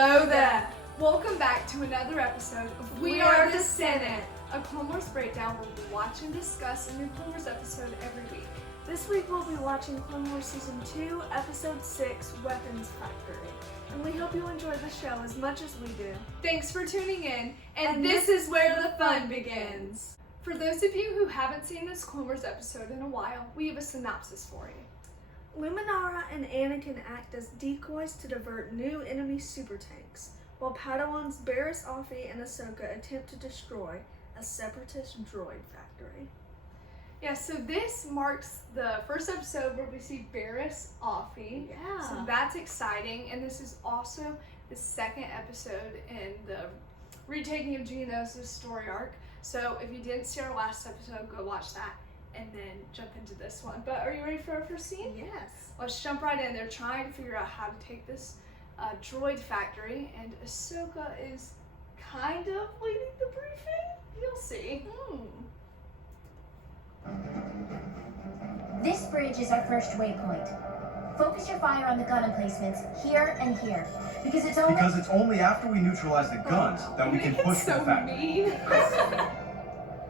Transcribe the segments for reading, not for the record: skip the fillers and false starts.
Hello there! Welcome back to another episode of We Are the Senate, a Clone Wars breakdown where we watch and discuss a new Clone Wars episode every week. This week we'll be watching Clone Wars Season 2, Episode 6, Weapons Factory. And we hope you enjoy the show as much as we do. Thanks for tuning in, and this is where the fun begins. For those of you who haven't seen this Clone Wars episode in a while, we have a synopsis for you. Luminara and Anakin act as decoys to divert new enemy super tanks, while Padawans Barriss Offee and Ahsoka attempt to destroy a separatist droid factory. Yeah, so this marks the first episode where we see Barriss Offee. Yeah. So that's exciting, and this is also the second episode in the retaking of Geonosis story arc. So if you didn't see our last episode, go watch that and then jump into this one. But are you ready for our first scene? Yes. Let's jump right in. They're trying to figure out how to take this droid factory, and Ahsoka is kind of leading the briefing. You'll see. This bridge is our first waypoint. Focus your fire on the gun emplacements here and here, because it's only after we neutralize the guns that we can push for the factory. Mean.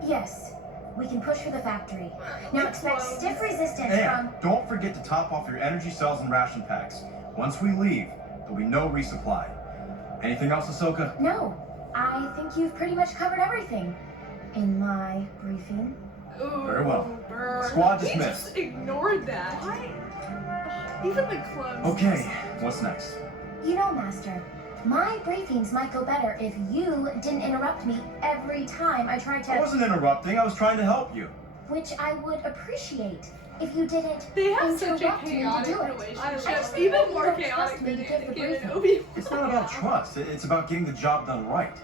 Yes. We can push for the factory. Now expect stiff resistance And don't forget to top off your energy cells and ration packs. Once we leave, there'll be no resupply. Anything else, Ahsoka? No. I think you've pretty much covered everything in my briefing. Ooh, Very well. Burn. Squad He dismissed. just ignored that. Why? Even the clones. Okay, what's next? You know, Master, my briefings might go better if you didn't interrupt me every time I tried to... I wasn't interrupting, I was trying to help you. Which I would appreciate if you didn't They have such a interrupt me to chaotic do it. relationship. Even more chaotic than Anakin and Obi-Wan. It's not about trust, it's about getting the job done right.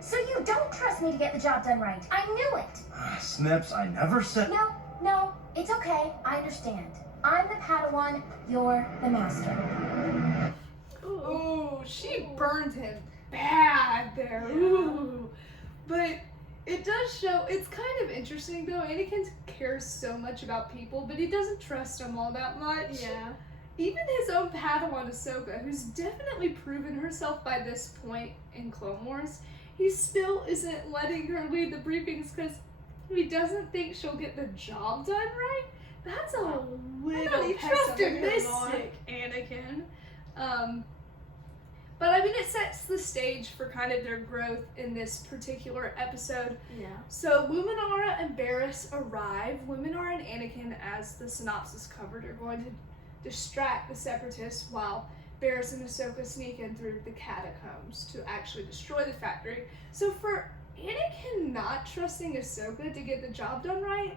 So you don't trust me to get the job done right. I knew it. Snips, I never said... No, it's okay. I understand. I'm the Padawan, you're the Master. Ooh, she burned him bad there. Ooh. But it does show, it's kind of interesting though. Anakin cares so much about people, but he doesn't trust them all that much. Yeah. Even his own Padawan Ahsoka, who's definitely proven herself by this point in Clone Wars, he still isn't letting her lead the briefings because he doesn't think she'll get the job done right. That's a little pessimistic, Anakin. But I mean, it sets the stage for kind of their growth in this particular episode. Yeah. So Luminara and Barriss arrive. Luminara and Anakin, as the synopsis covered, are going to distract the Separatists while Barriss and Ahsoka sneak in through the catacombs to actually destroy the factory. So for Anakin not trusting Ahsoka to get the job done right,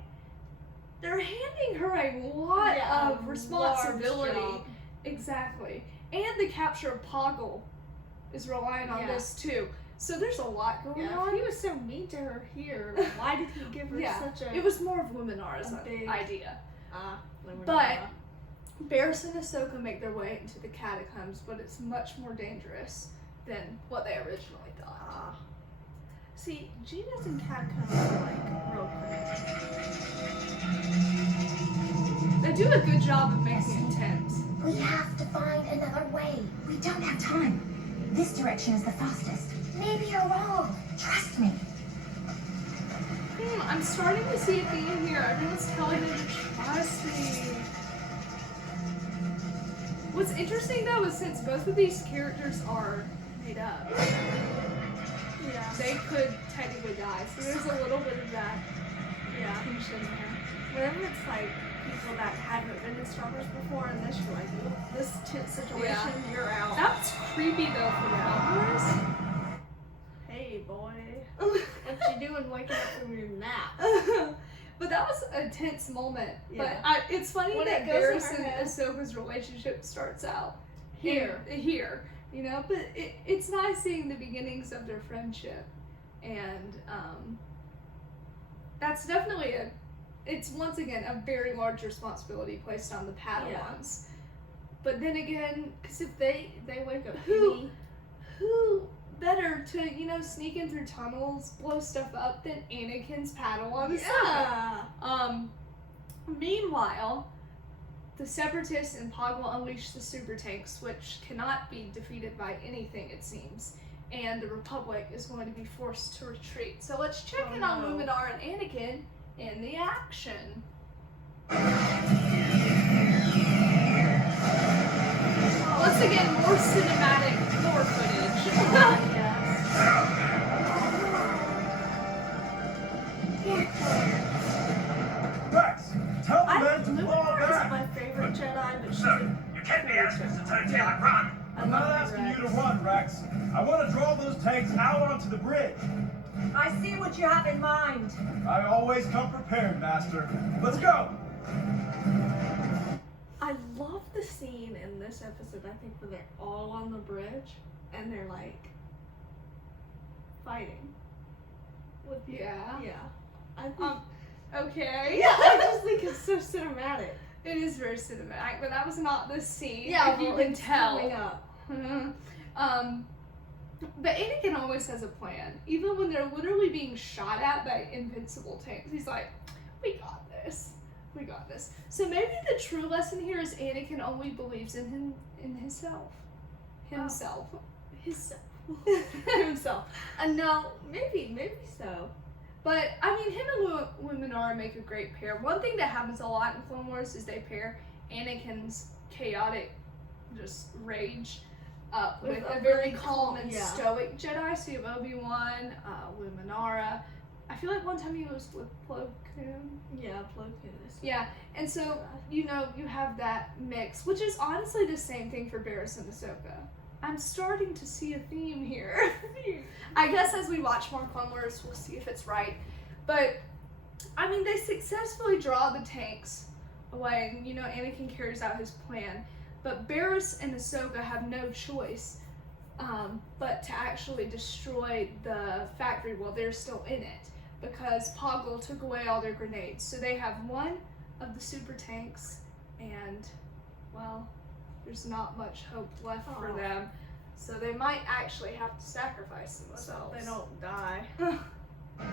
they're handing her a lot of responsibility. Exactly. And the capture of Poggle is relying on this too. So there's a lot going on. If he was so mean to her here, why did he give her such a... It was more of Luminara's idea. Luminara. But Barriss and Ahsoka make their way into the catacombs, but it's much more dangerous than what they originally thought. See, Geonosis and catacombs are like real quick. They do a good job of making it tense. We have to find another way. We don't have time. This direction is the fastest. Maybe you're wrong. Trust me. I'm starting to see a theme here. Everyone's telling me to trust me. What's interesting though is since both of these characters are made up, they could technically die. So there's a little bit of that tension there. Whenever it's like people that haven't been in Star Wars before, and this you're like, this tense situation, you're out. That's creepy though for the Alvarez. Hey boy, what you doing waking up from your nap? But that was a tense moment. Yeah. But it's funny when that it goes Barriss in her and head. Ahsoka's relationship starts out Here. you know. But it's nice seeing the beginnings of their friendship, and that's definitely it's once again a very large responsibility placed on the Padawans. Yeah. But then again, because if they wake up, who better to sneak in through tunnels, blow stuff up than Anakin's Padawan? Yeah. Meanwhile, the Separatists and Poggle unleash the super tanks, which cannot be defeated by anything, it seems. And the Republic is going to be forced to retreat. So let's check in on Luminara and Anakin in the action. Once again, more cinematic war footage. Rex, tell the men to fall Luminara is back. my favorite Jedi, but she's Sir, you can't be asking us to turn tail and run. I'm not asking you to run, Rex. I want to draw those tanks out onto the bridge. I see what you have in mind. I always come prepared, Master. Let's go. I love the scene in this episode, I think, where they're all on the bridge and they're like fighting. Yeah. I think, Okay. yeah, I just think it's so cinematic. It is very cinematic, but that was not the scene. Yeah, if you well, can it's tell. coming up. But Anakin always has a plan, even when they're literally being shot at by invincible tanks. He's like, "We got this. We got this." So maybe the true lesson here is Anakin only believes in himself. Himself. No, maybe so. But I mean, him and Luminara make a great pair. One thing that happens a lot in Clone Wars is they pair Anakin's chaotic, just rage, with a very calm and stoic Jedi. So you have Obi-Wan, Luminara. I feel like one time he was with Plo Koon. Yeah, Plo Koon. Yeah, and so you have that mix, which is honestly the same thing for Barriss and Ahsoka. I'm starting to see a theme here. I guess as we watch more Clone Wars, we'll see if it's right. But, I mean, they successfully draw the tanks away, and, Anakin carries out his plan. But Barriss and Ahsoka have no choice but to actually destroy the factory while they're still in it, because Poggle took away all their grenades. So they have one of the super tanks, and, well, there's not much hope left for them, so they might actually have to sacrifice themselves. They don't die.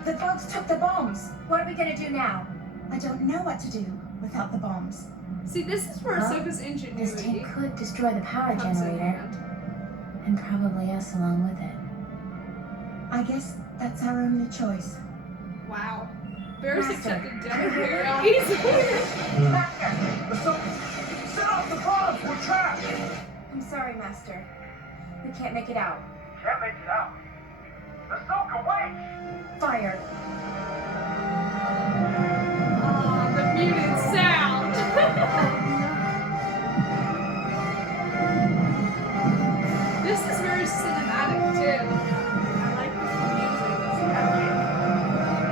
The thugs took the bombs. What are we gonna do now? I don't know what to do without the bombs. See, this is where Well, Ahsoka's This ingenuity tank could destroy the power comes in generator, hand. and probably us along with it. I guess that's our only choice. Wow. Barriss Master. accepted death very Yeah. easily. Ahsoka, set off the bombs. We're trapped. I'm sorry, Master. We can't make it out. Can't make it out. Ahsoka, wait! Fire. The muted sound. This is very cinematic too. I like this music. It's epic.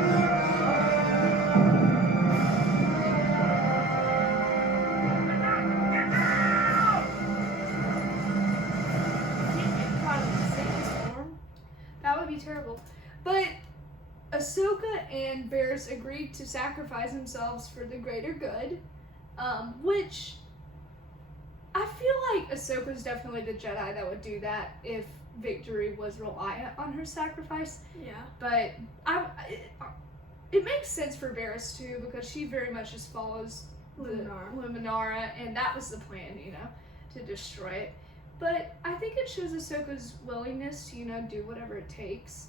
Get down! Can't get caught in the sandstorm. That would be terrible. But Ahsoka and Barriss agreed to sacrifice themselves for the greater good, which I feel like Ahsoka's definitely the Jedi that would do that if victory was reliant on her sacrifice. Yeah. But it makes sense for Barriss too, because she very much just follows Luminara, and that was the plan, to destroy it. But I think it shows Ahsoka's willingness to, do whatever it takes.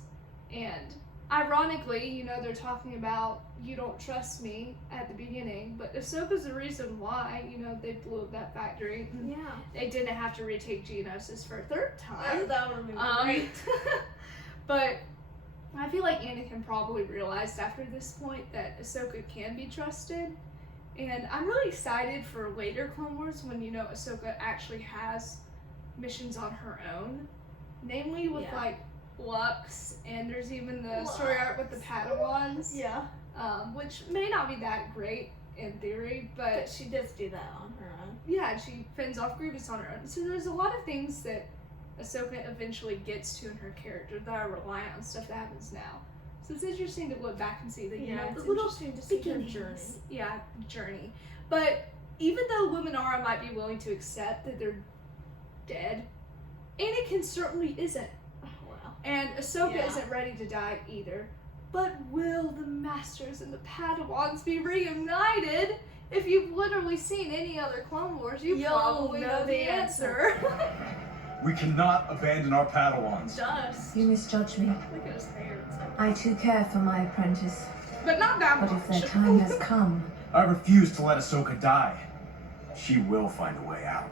And ironically, they're talking about "you don't trust me" at the beginning, but Ahsoka's the reason why, they blew up that factory. Yeah. They didn't have to retake Geonosis for a third time. That would have been great. But I feel like Anakin probably realized after this point that Ahsoka can be trusted. And I'm really excited for later Clone Wars when, Ahsoka actually has missions on her own. Namely with, Lux, and there's even the story arc with the Padawans. Yeah. Which may not be that great in theory, but She does do that on her own. yeah, she fends off Grievous on her own. So there's a lot of things that Ahsoka eventually gets to in her character that are reliant on stuff that happens now. So it's interesting to look back and see that, Yeah, the it's little interesting to see her beginnings. journey. Yeah, journey. But even though Luminara might be willing to accept that they're dead, Anakin certainly isn't. Wow. And Ahsoka Yeah. isn't ready to die either. But will the Masters and the Padawans be reunited if you've literally literally seen any other Clone Wars, you You'll probably know the answer. We cannot abandon our Padawans. Dust. You misjudge me. Look at his hair. It's like, I too care for my apprentice. But not that But much. if their time has come, I refuse to let Ahsoka die. She will find a way out.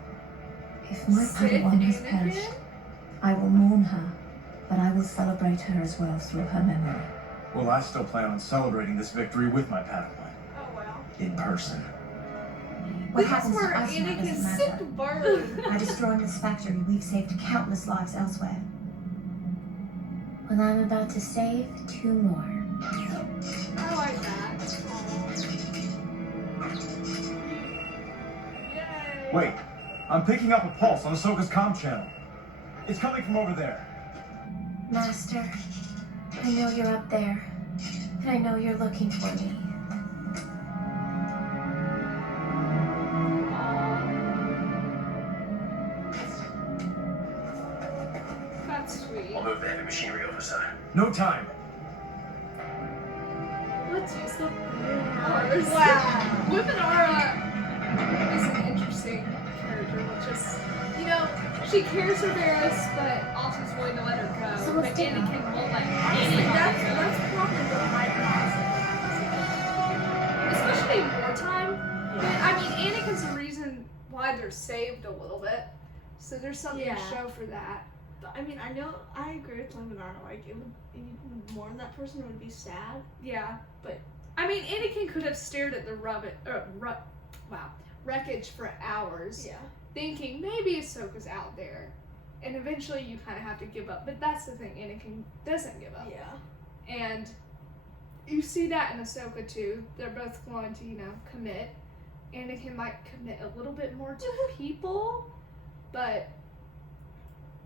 if my Sith Padawan has Anakin? perished, I will mourn her, but I will celebrate her as well through her memory. Well, I still plan on celebrating this victory with my Padawan. oh wow. In person. What This is happens to where us now Anakin's doesn't sick matter. burn. By destroying this factory, we've saved countless lives elsewhere. Well, I'm about to save 2 more. I like that. Yay. Wait, I'm picking up a pulse on Ahsoka's comm channel. It's coming from over there. Master, I know you're up there, and I know you're looking for me. That's sweet. I'll move the heavy machinery over side. No time. Let's use the Wars. Wow. Whipinara is an interesting character, which is, you know, she cares for Varys, but also is willing to let her go. So but what's different? Anakin won't let Honestly, anyone that's go. probably the high Especially in wartime. But, I mean, Anakin's the reason why they're saved a little bit. So there's something Yeah. to show for that. But I mean, I agree with Limonardo. Like, it would mourn that person, it would be sad. Yeah, but I mean, Anakin could have stared at the wreckage for hours, Yeah. thinking maybe Ahsoka's out there, and eventually you kind of have to give up. But that's the thing, Anakin doesn't give up, Yeah. and you see that in Ahsoka too. They're both going to, you know, commit. Anakin might commit a little bit more to people, but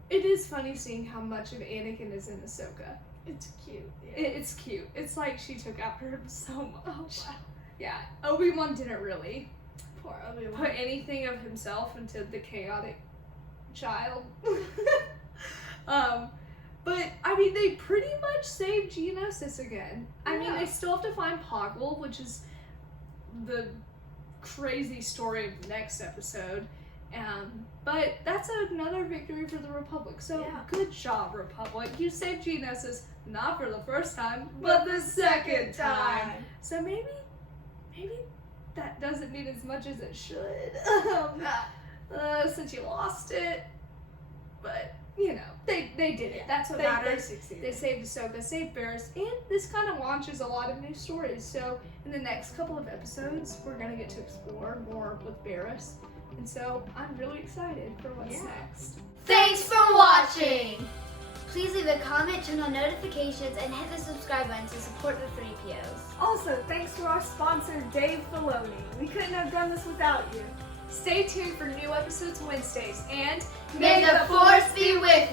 it is funny seeing how much of Anakin is in Ahsoka. It's cute. Yeah. It's cute. It's like she took after him so much. Oh, wow. Yeah, Obi-Wan didn't really Poor Obi-Wan. put anything of himself into the chaotic child. But I mean, they pretty much saved Geonosis again. I mean, Yeah. they still have to find Poggle, which is the crazy story of the next episode. But that's another victory for the Republic. So Yeah. good job, Republic. You saved Geonosis, not for the first time, but the second time. So maybe that doesn't mean as much as it should, since you lost it. But you know, they did it. Yeah, That's what they matters. succeeded. They saved Ahsoka, saved Varys, and this kind of launches a lot of new stories. So in the next couple of episodes, we're gonna get to explore more with Varys, and so I'm really excited for what's Yeah. next. Thanks for watching! Please leave a comment, turn on notifications, and hit the subscribe button to support the Threepios. Also, thanks to our sponsor, Dave Filoni. We couldn't have done this without you. Stay tuned for new episodes Wednesdays, and May the Force be with